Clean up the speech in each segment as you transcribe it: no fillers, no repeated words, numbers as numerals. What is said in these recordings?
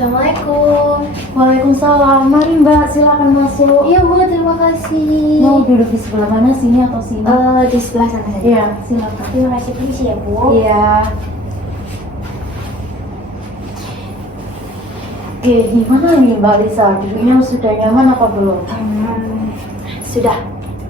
Assalamualaikum. Waalaikumsalam. Mari Mbak, silakan masuk. Iya Bu, terima kasih. Mau duduk di sebelah mana, sini atau sini? Di sebelah sana saja. Iya, silakan. Terima kasih, permisi ya Bu. Iya. Oke, gimana nih Mbak Lisa? Duduknya sudah nyaman apa belum? Sudah.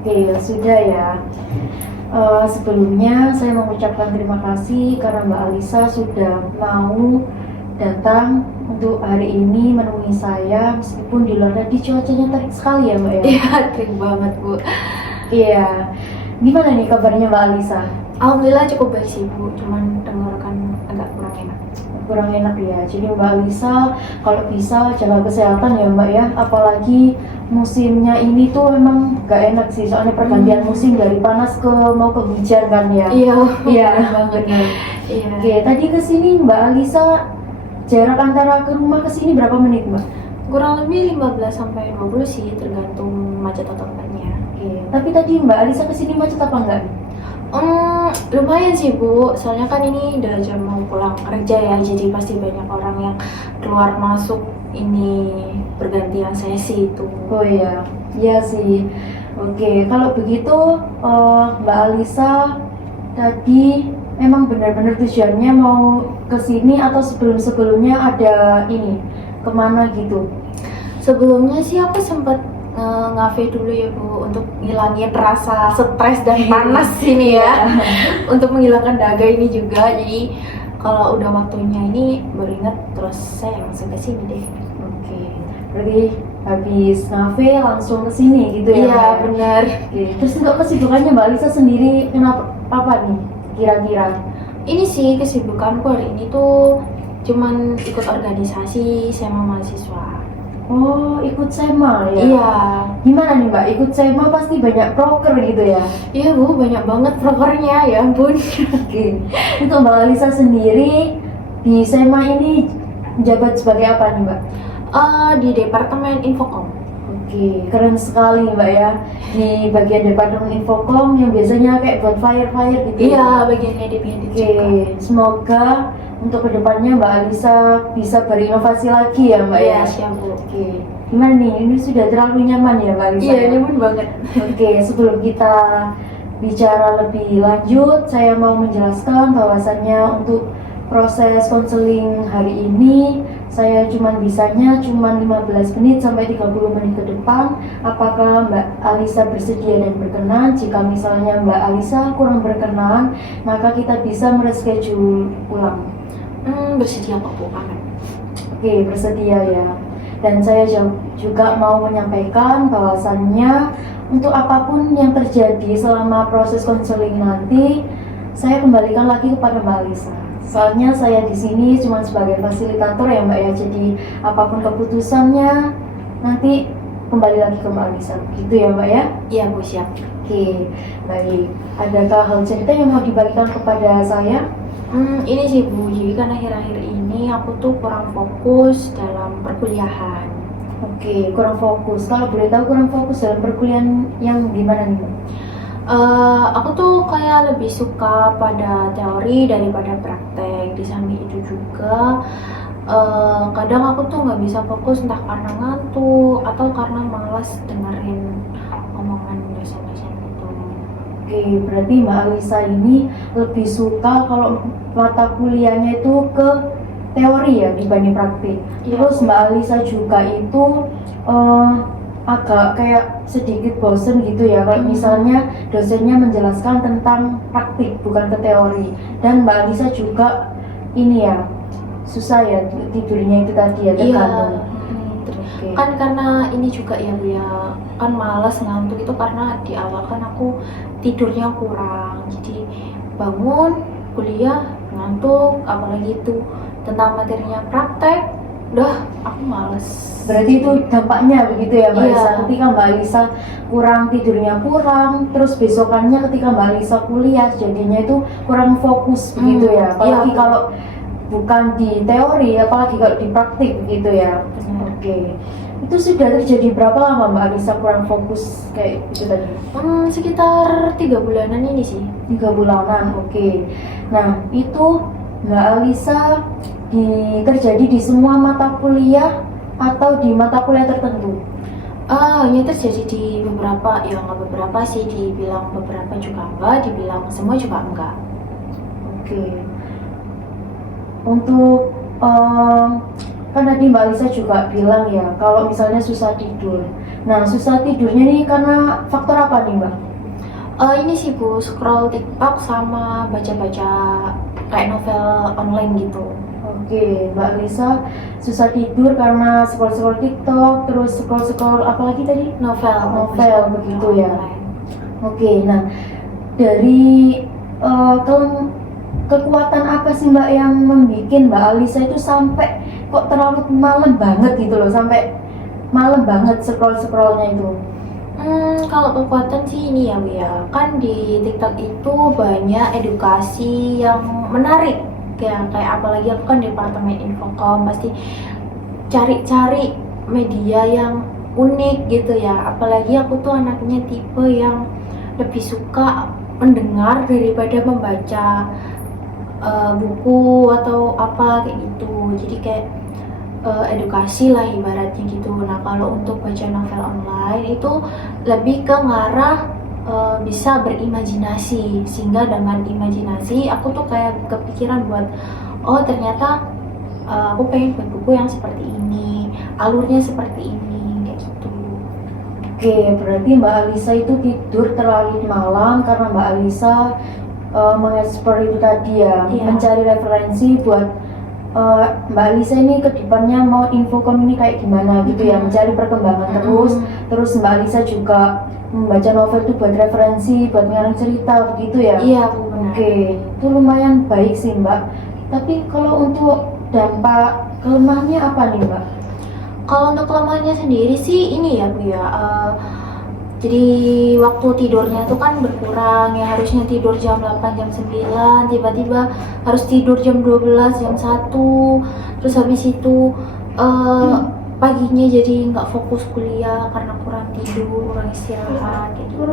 Oke, sudah ya. Sebelumnya saya mengucapkan terima kasih karena Mbak Alisa sudah mau datang untuk hari ini menemui saya, meskipun di luar tadi cuacanya terik sekali ya Mbak ya. Iya, terik banget Bu. Iya. Gimana nih kabarnya Mbak Alisa? Alhamdulillah cukup baik sih Bu, cuman tenggorokan agak kurang enak. Kurang enak ya. Jadi Mbak Alisa kalau bisa jaga kesehatan ya Mbak ya. Apalagi musimnya ini tuh memang gak enak sih, soalnya pergantian musim dari panas ke mau ke hujan kan ya. Iya, Iya banget. benar. Iya. Oke, tadi kesini Mbak Alisa jarak antara ke rumah ke sini berapa menit Mbak? Kurang lebih 15 sampai 20 sih, tergantung macet atau enggaknya. Oke, tapi tadi Mbak Alisa kesini macet apa enggak? Lumayan sih Bu, soalnya kan ini udah jam mau pulang kerja ya, jadi pasti banyak orang yang keluar masuk ini pergantian sesi itu. Oh iya, iya sih. Oke, kalau begitu Mbak Alisa tadi memang benar-benar tujuannya mau ke sini atau sebelum-sebelumnya ada ini kemana gitu? Sebelumnya sih aku sempat ngafe dulu ya Bu, untuk ngilangin rasa stres dan panas ini ya. Untuk menghilangkan dahaga ini juga, jadi kalau udah waktunya ini baru ingat, terus saya langsung ke sini deh. Oke, berarti habis ngafe langsung ke sini gitu ya? Iya Mbak? benar. Oke, terus untuk kesibukannya Mbak Alisa sendiri kenapa apa nih kira-kira? Ini sih kesibukanku hari ini tuh cuman ikut organisasi sama mahasiswa. Oh, ikut SEMA ya? Iya. Gimana nih Mbak, ikut SEMA pasti banyak proker gitu ya? Iya Bu, banyak banget prokernya ya ampun. Oke, untuk Mbak Alisa sendiri di SEMA ini jabat sebagai apa nih Mbak? Di Departemen Infokom. Oke, keren sekali Mbak ya. Di bagian Departemen Infokom yang biasanya kayak buat flyer-flyer gitu. Iya, bagian edit-edit Oke, juga. semoga untuk kedepannya Mbak Alisa bisa berinovasi lagi ya Mbak Iya, ya. siap Bu. Oke, gimana nih? Ini sudah terlalu nyaman ya Mbak Alisa? Iya, nyaman banget. Oke, sebelum kita bicara lebih lanjut, saya mau menjelaskan bahwasannya untuk proses konseling hari ini saya bisanya 15 menit sampai 30 menit ke depan. Apakah Mbak Alisa bersedia dan berkenan? Jika misalnya Mbak Alisa kurang berkenan, maka kita bisa mereschedule ulang. Bersedia kok Bu, aman. Oke, bersedia ya. Dan saya juga mau menyampaikan bahwasannya untuk apapun yang terjadi selama proses konseling nanti, saya kembalikan lagi kepada Mbak Alisa. Soalnya saya di sini cuma sebagai fasilitator ya Mbak ya. Jadi apapun keputusannya nanti kembali lagi ke Mbak Alisa. Gitu ya Mbak ya? Iya Bu, siap. Oke, baik. Adakah hal cerita yang mau dibagikan kepada saya? Ini sih Bu, jadi kan akhir-akhir ini aku tuh kurang fokus dalam perkuliahan. Oke, kurang fokus. Kalau boleh tahu kurang fokus dalam perkuliahan yang gimana nih Mbak? Aku tuh kayak lebih suka pada teori daripada praktek. Di samping itu juga kadang aku tuh nggak bisa fokus, entah karena ngantuk atau karena malas dengerin omongan dosen-dosen itu. Oke, berarti Mbak Alisa ini lebih suka kalau mata kuliahnya itu ke teori ya dibanding praktik. Iya. Terus Mbak Alisa juga itu agak kayak sedikit bosen gitu ya kalau misalnya dosennya menjelaskan tentang praktik bukan ke teori. Dan Mbak Alisa juga ini ya susah ya tidurnya itu tadi ya tergantung. Oke. Kan karena ini juga ya Bu ya, kan malas ngantuk itu karena di awal kan aku tidurnya kurang, jadi bangun kuliah ngantuk, apalagi itu tentang materinya praktek, udah aku males. Berarti itu dampaknya begitu ya Mbak Iya. Alisa. Ketika Mbak Alisa kurang tidurnya kurang, terus besokannya ketika Mbak Alisa kuliah jadinya itu kurang fokus begitu ya. Apalagi Iya. kalau bukan di teori, apalagi kalau di praktik begitu ya. Benar. Oke. Itu sudah terjadi berapa lama Mbak Alisa kurang fokus kayak gitu tadi? Sekitar 3 bulanan ini sih. 3 bulanan, oke. Nah, itu Mbak Alisa terjadi di semua mata kuliah atau di mata kuliah tertentu? Ini terjadi di beberapa, ya nggak beberapa sih, dibilang beberapa juga enggak, dibilang semua juga enggak. Oke. Untuk kan tadi Mbak Lisa juga bilang ya kalau misalnya susah tidur. Nah, susah tidurnya nih karena faktor apa nih Mbak? Ini sih Bu, scroll TikTok sama baca-baca kayak novel online gitu. Oke, Mbak Lisa susah tidur karena scroll-scroll TikTok, terus scroll-scroll apa lagi tadi? Novel begitu ya. Online. Oke, nah dari kekuatan apa sih Mbak yang membuat Mbak Alisa itu sampai kok terlalu malam banget gitu loh, sampai malam banget scroll-scrollnya itu? Kalau kekuatan sih ini ya Bu ya, kan di TikTok itu banyak edukasi yang menarik ya, kayak apalagi aku kan departemen infokom, pasti cari-cari media yang unik gitu ya. Apalagi aku tuh anaknya tipe yang lebih suka mendengar daripada membaca buku atau apa kayak gitu. Jadi kayak edukasi lah ibaratnya gitu. Nah kalau untuk baca novel online itu lebih ke ngarah bisa berimajinasi, sehingga dengan imajinasi aku tuh kayak kepikiran buat oh ternyata aku pengen buat buku yang seperti ini, alurnya seperti ini kayak gitu. Oke, berarti Mbak Alisa itu tidur terlalu malam karena Mbak Alisa mengeksplor itu tadi ya, Iya. mencari referensi buat Mbak Alisa ini ke depannya mau infokom ini kayak gimana gitu ya, mencari perkembangan terus Mbak Alisa juga membaca novel itu buat referensi, buat ngarang cerita begitu ya. Iya Bu, benar. Oke, itu lumayan baik sih Mbak. Tapi kalau untuk dampak kelemahannya apa nih Mbak? Kalau untuk kelemahannya sendiri sih ini ya Bu ya, jadi waktu tidurnya tuh kan berkurang ya, harusnya tidur jam 8, jam 9, tiba-tiba harus tidur jam 12, jam 1, terus habis itu paginya jadi nggak fokus kuliah karena kurang tidur, kurang istirahat kayak gitu.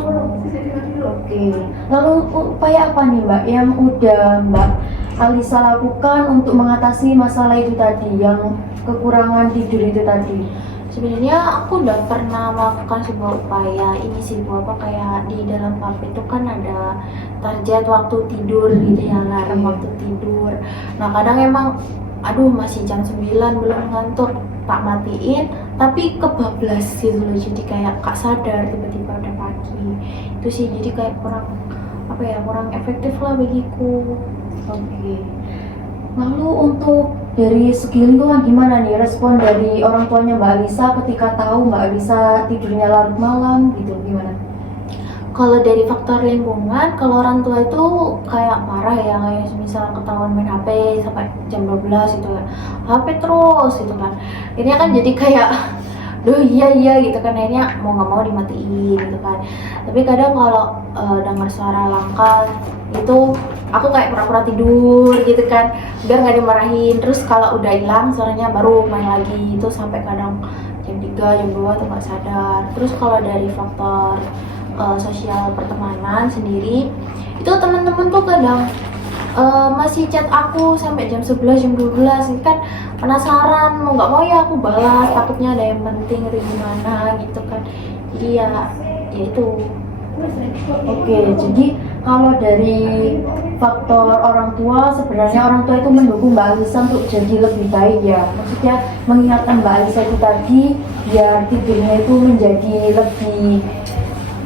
Oke, lalu upaya apa nih Mbak yang udah Mbak Alisa lakukan untuk mengatasi masalah itu tadi, yang kekurangan tidur itu tadi? Sebenarnya aku udah pernah melakukan sebuah upaya ini sih Bu, apa kayak di dalam HP itu kan ada target waktu tidur gitu ya, alarm waktu tidur. Nah kadang emang aduh masih jam 9 belum ngantuk, tak matiin tapi kebablas gitu loh, jadi kayak gak sadar tiba-tiba udah pagi. Itu sih jadi kayak kurang apa ya, kurang efektif lah bagiku. Oke. Lalu untuk dari segi lingkungan gimana nih respon dari orang tuanya Mbak Alisa ketika tahu Mbak Alisa tidurnya larut malam gitu, gimana? Kalau dari faktor lingkungan, kalau orang tua itu kayak marah ya, kayak misal ketahuan main HP sampai jam 12 gitu ya, HP terus gitu kan. Ini kan jadi kayak, duh iya gitu kan, akhirnya mau nggak mau dimatiin gitu kan. Tapi kadang kalau dengar suara langkah itu aku kayak pura-pura tidur gitu kan, biar nggak dimarahin. Terus kalau udah hilang suaranya baru main lagi, itu sampai kadang jam 3, jam 2 tuh nggak sadar. Terus kalau dari faktor sosial pertemanan sendiri, itu teman-teman tuh kadang masih chat aku sampai jam 11, jam 12 gitu kan, penasaran, mau nggak mau ya aku balas, takutnya ada yang penting atau gimana gitu kan. Jadi ya itu. Oke, jadi kalau dari faktor orang tua, sebenarnya orang tua itu mendukung Mbak Alisa untuk jadi lebih baik ya. Maksudnya mengingatkan Mbak Alisa itu tadi biar tidurnya itu menjadi lebih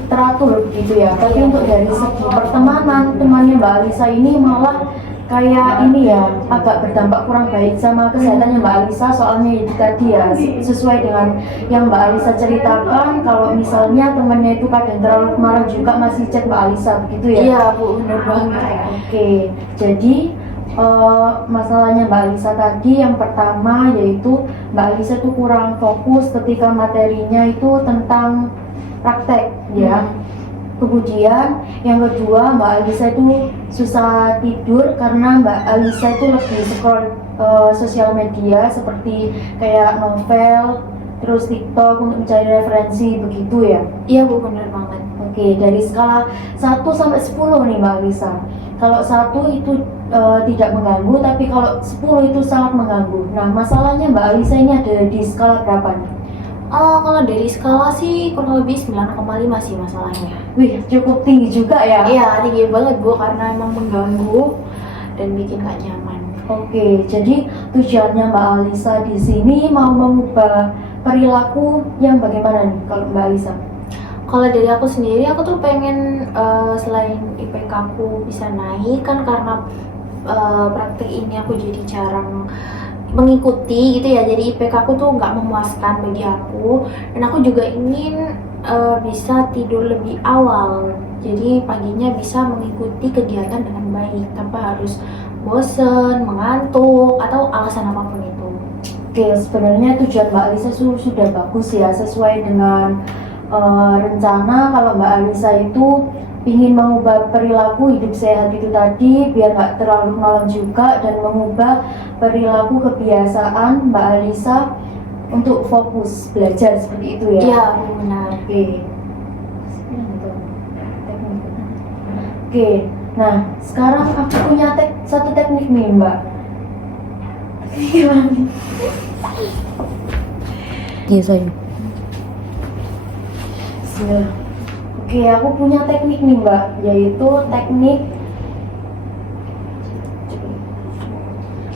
teratur gitu ya. Tapi untuk dari segi pertemanan, temannya Mbak Alisa ini malah kayak ini ya, agak berdampak kurang baik sama kesehatannya Mbak Alisa. Soalnya itu tadi ya, sesuai dengan yang Mbak Alisa ceritakan, kalau misalnya temennya itu kadang terlalu marah juga masih chat Mbak Alisa begitu ya. Iya Bu, bener banget. Oke, jadi masalahnya Mbak Alisa tadi yang pertama yaitu Mbak Alisa tuh kurang fokus ketika materinya itu tentang praktek ya. Kemudian yang kedua, Mbak Alisa itu susah tidur karena Mbak Alisa itu lebih scroll sosial media seperti kayak novel, terus TikTok untuk mencari referensi begitu ya. Iya Bu, bener banget. Oke, dari skala 1 sampai 10 nih Mbak Alisa. Kalau 1 itu tidak mengganggu, tapi kalau 10 itu sangat mengganggu. Nah, masalahnya Mbak Alisa ini ada di skala berapa nih? Kalau dari skala sih kurang lebih 9,5 sih masalahnya. Wih, cukup tinggi juga ya. Iya, tinggi banget Bu, karena emang mengganggu dan bikin gak nyaman. Oke, jadi tujuannya Mbak Alisa di sini mau mengubah perilaku yang bagaimana nih kalau Mbak Alisa? Kalau dari aku sendiri, aku tuh pengen selain IPK aku bisa naik kan karena praktek ini aku jadi jarang mengikuti gitu ya, jadi IPK aku tuh nggak memuaskan bagi aku, dan aku juga ingin bisa tidur lebih awal, jadi paginya bisa mengikuti kegiatan dengan baik tanpa harus bosen, mengantuk, atau alasan apapun itu. Oke, sebenarnya tujuan Mbak Alisa sudah bagus ya, sesuai dengan rencana. Kalau Mbak Alisa itu ingin mengubah perilaku hidup sehat itu tadi, biar nggak terlalu malam juga, dan mengubah perilaku kebiasaan Mbak Alisa untuk fokus belajar seperti itu ya. Iya, benar. Oke. Oke, nah sekarang aku punya satu teknik nih Mbak. Iya saya. Bismillah. Oke, aku punya teknik nih Mbak, yaitu teknik.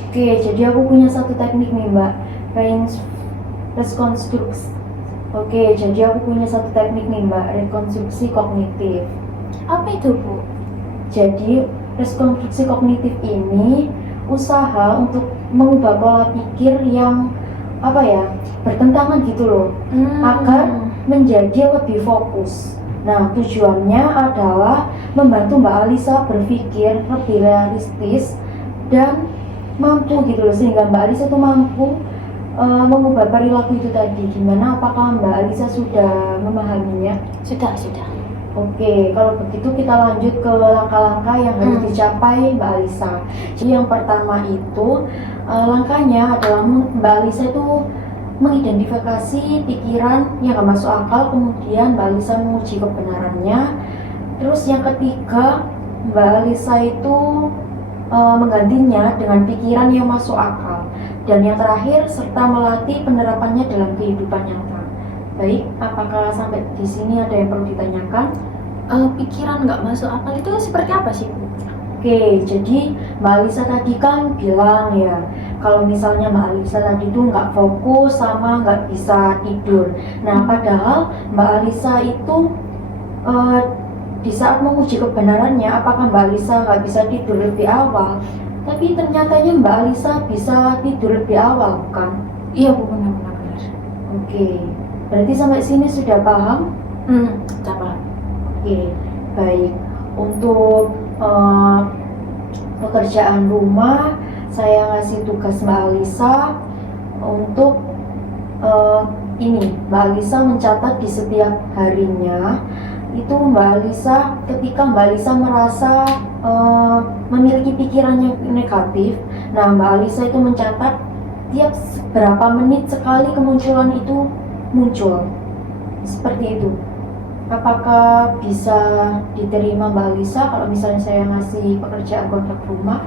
Oke, jadi aku punya satu teknik nih Mbak, rekonstruksi. Oke, jadi aku punya satu teknik nih Mbak, rekonstruksi kognitif. Apa itu Bu? Jadi rekonstruksi kognitif ini usaha untuk mengubah pola pikir yang bertentangan gitu loh, agar menjadi lebih fokus. Nah, tujuannya adalah membantu Mbak Alisa berpikir lebih realistis dan mampu gitu loh, sehingga Mbak Alisa tuh mampu mengubah perilaku itu tadi. Gimana, apakah Mbak Alisa sudah memahaminya? Sudah. Oke, kalau begitu kita lanjut ke langkah-langkah yang harus dicapai Mbak Alisa. Jadi yang pertama itu langkahnya adalah Mbak Alisa itu mengidentifikasi pikiran yang gak masuk akal, kemudian Mbak Alisa menguji kebenarannya. Terus yang ketiga, Mbak Alisa itu menggantinya dengan pikiran yang masuk akal. Dan yang terakhir, serta melatih penerapannya dalam kehidupan nyata. Baik, apakah sampai di sini ada yang perlu ditanyakan? Pikiran nggak masuk akal itu seperti apa sih Bu? Oke, jadi Mbak Alisa tadi kan bilang ya, kalau misalnya Mbak Alisa tadi itu nggak fokus sama nggak bisa tidur. Nah, padahal Mbak Alisa itu di saat menguji kebenarannya, apakah Mbak Alisa nggak bisa tidur lebih awal? Tapi ternyatanya Mbak Alisa bisa tidur lebih awal, bukan? Iya Bu, benar. Oke, berarti sampai sini sudah paham? Sudah paham. Oke, baik. Untuk pekerjaan rumah, saya ngasih tugas Mbak Alisa untuk Mbak Alisa mencatat di setiap harinya. Itu Mbak Alisa, ketika Mbak Alisa merasa memiliki pikiran yang negatif, nah Mbak Alisa itu mencatat tiap berapa menit sekali kemunculan itu muncul. Seperti itu. Apakah bisa diterima Mbak Alisa kalau misalnya saya ngasih pekerjaan kontrak rumah?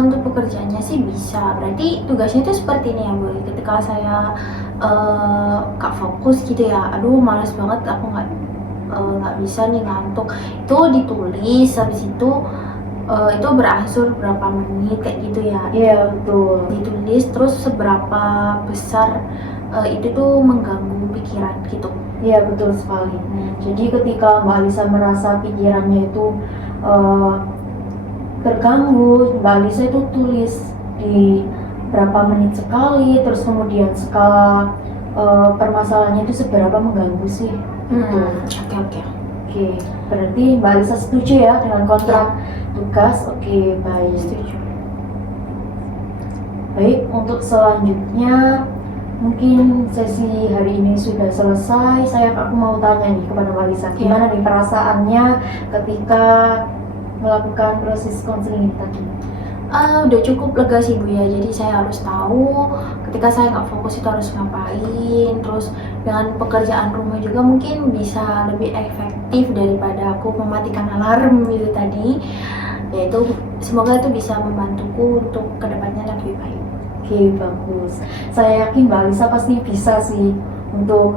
Untuk pekerjaannya sih bisa. Berarti tugasnya itu seperti ini ya Bu. Ketika saya gak fokus gitu ya, aduh malas banget, aku nggak bisa nih, ngantuk, itu ditulis, habis itu berangsur berapa menit kayak gitu ya. Iya, betul. Ditulis terus seberapa besar itu tuh mengganggu pikiran gitu. Iya, betul sekali. Jadi ketika Mbak Alisa merasa pikirannya itu terganggu, Mbak Alisa itu tulis di berapa menit sekali, terus kemudian skala permasalahannya itu seberapa mengganggu sih. Oke, berarti Mbak Alisa setuju ya dengan kontrak tugas? Oke, baik. Setuju. Baik, untuk selanjutnya mungkin sesi hari ini sudah selesai. Aku mau tanya nih kepada Mbak Alisa, gimana nih perasaannya ketika melakukan proses konseling ini tadi? Udah cukup lega sih Bu ya, jadi saya harus tahu ketika saya nggak fokus itu harus ngapain, terus dengan pekerjaan rumah juga mungkin bisa lebih efektif daripada aku mematikan alarm gitu tadi. Ya itu semoga itu bisa membantuku untuk kedepannya lebih baik. Oke, bagus. Saya yakin Mbak Alisa pasti bisa sih untuk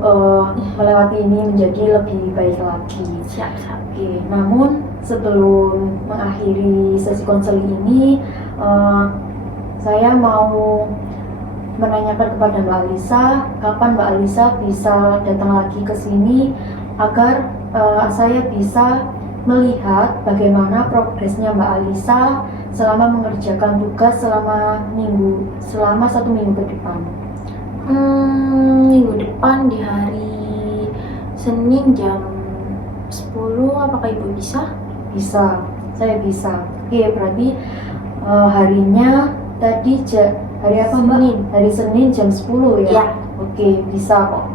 melewati ini menjadi lebih baik lagi. Siap. Oke, namun sebelum mengakhiri sesi konseling ini, saya mau menanyakan kepada Mbak Alisa, kapan Mbak Alisa bisa datang lagi ke sini agar saya bisa melihat bagaimana progresnya Mbak Alisa selama mengerjakan tugas selama 1 minggu ke depan. Minggu depan di hari Senin jam 10, apakah Ibu bisa? Bisa, saya bisa. Oke, berarti harinya tadi hari apa Mbak? Senin. Hari Senin jam 10 ya? Ya. Oke, bisa kok.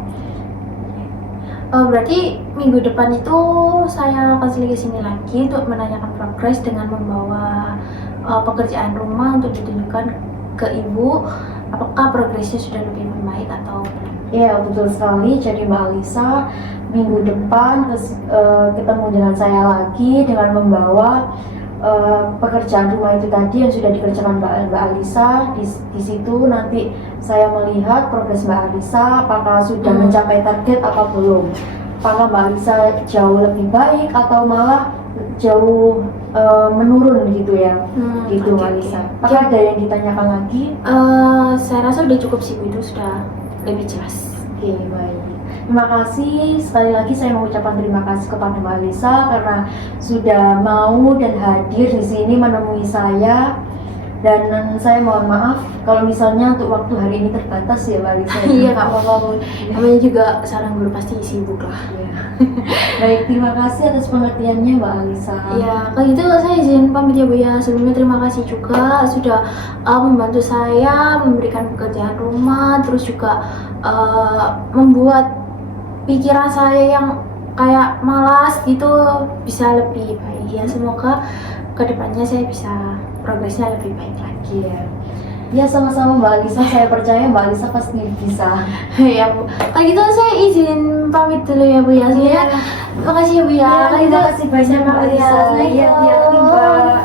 Berarti minggu depan itu saya akan ke sini lagi untuk menanyakan progres dengan membawa pekerjaan rumah untuk ditunjukkan ke Ibu. Apakah progresnya sudah lebih membaik atau belum? Ya, betul sekali. Jadi Mbak Alisa, minggu depan ketemu dengan saya lagi dengan membawa pekerjaan rumah itu tadi yang sudah dikerjakan Mbak Alisa. Di situ nanti saya melihat progres Mbak Alisa, apakah sudah mencapai target atau belum. Apakah Mbak Alisa jauh lebih baik atau malah jauh menurun gitu ya. Gitu Mbak Alisa. Apakah ada yang ditanyakan lagi? Saya rasa udah cukup sih, Bu. Itu sudah lebih jelas. Oke, baik. Terima kasih. Sekali lagi saya mengucapkan terima kasih kepada Mbak Alisa karena sudah mau dan hadir di sini menemui saya. Dan saya mohon maaf kalau misalnya untuk waktu hari ini terbatas ya Mbak Alisa. Iya, nggak apa-apa, Bu. Namanya juga seorang guru pasti sibuk lah. Ya. Baik, terima kasih atas pengertiannya Mbak Alisa. Ya, kalau gitu saya izin pamit ya Bu ya. Sebelumnya terima kasih juga sudah membantu saya memberikan pekerjaan rumah, terus juga membuat pikiran saya yang kayak malas gitu bisa lebih baik ya. Semoga kedepannya saya bisa progresnya lebih baik lagi ya. Ya, sama-sama Mbak Alisa, saya percaya Mbak Alisa pasti bisa. Ya Bu, kalau gitu saya izin pamit dulu ya Bu ya. Terima kasih ya Bu ya. Terima kasih banyak Mbak Alisa. Iya, hati-hati Mbak.